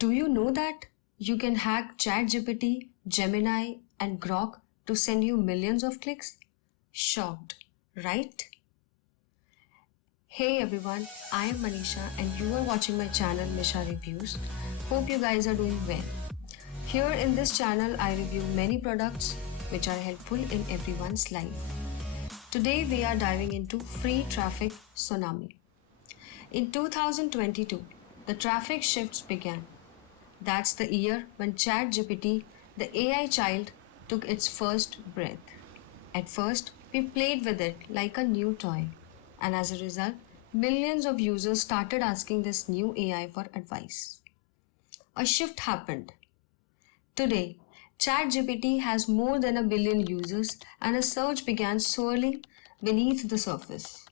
Do you know that you can hack ChatGPT, Gemini, and Grok to send you millions of clicks? Shocked, right? Hey everyone, I am Manisha and you are watching my channel Misha Reviews. Hope you guys are doing well. Here in this channel, I review many products which are helpful in everyone's life. Today we are diving into free traffic tsunami. In 2022, the traffic shifts began. That's the year when ChatGPT, the AI child, took its first breath. At first, we played with it like a new toy, and as a result, millions of users started asking this new AI for advice. A shift happened. Today, ChatGPT has more than 1 billion users, and a surge began swirling beneath the surface.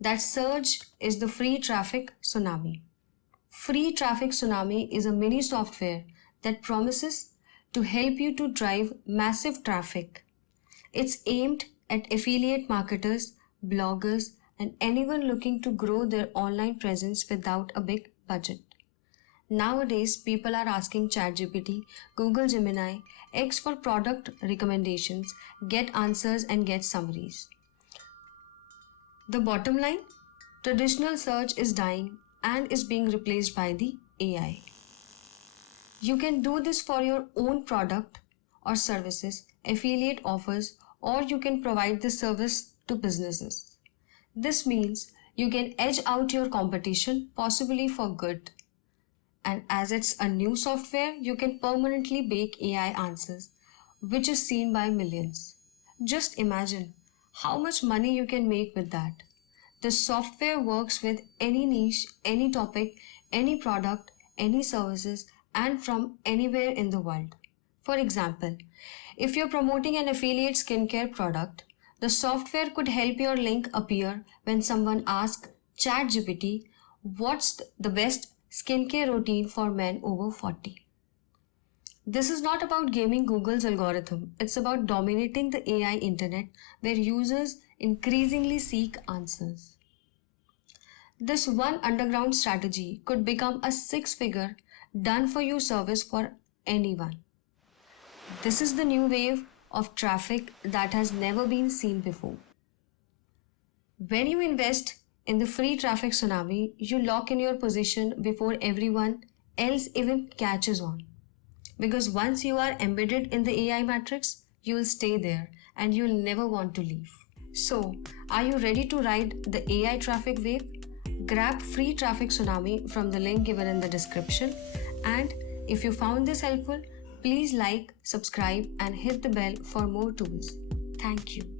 That surge is the free traffic tsunami. Free Traffic Tsunami is a mini software that promises to help you to drive massive traffic. It's aimed at affiliate marketers, bloggers, and anyone looking to grow their online presence without a big budget. Nowadays, people are asking ChatGPT, Google Gemini, X for product recommendations, get answers and get summaries. The bottom line? Traditional search is dying and is being replaced by the AI. You can do this for your own product or services, affiliate offers, or you can provide this service to businesses. This means you can edge out your competition, possibly for good. And as it's a new software, you can permanently bake AI answers, which is seen by millions. Just imagine how much money you can make with that. The software works with any niche, any topic, any product, any services, and from anywhere in the world. For example, if you're promoting an affiliate skincare product, the software could help your link appear when someone asks ChatGPT, what's the best skincare routine for men over 40? This is not about gaming Google's algorithm. It's about dominating the AI internet where users increasingly seek answers. This one underground strategy could become a 6-figure done-for-you service for anyone. This is the new wave of traffic that has never been seen before. When you invest in the free traffic tsunami, you lock in your position before everyone else even catches on. Because once you are embedded in the AI matrix, you will stay there and you'll never want to leave. So, are you ready to ride the AI traffic wave? Grab free traffic tsunami from the link given in the description. And if you found this helpful, please like, subscribe and hit the bell for more tools. Thank you.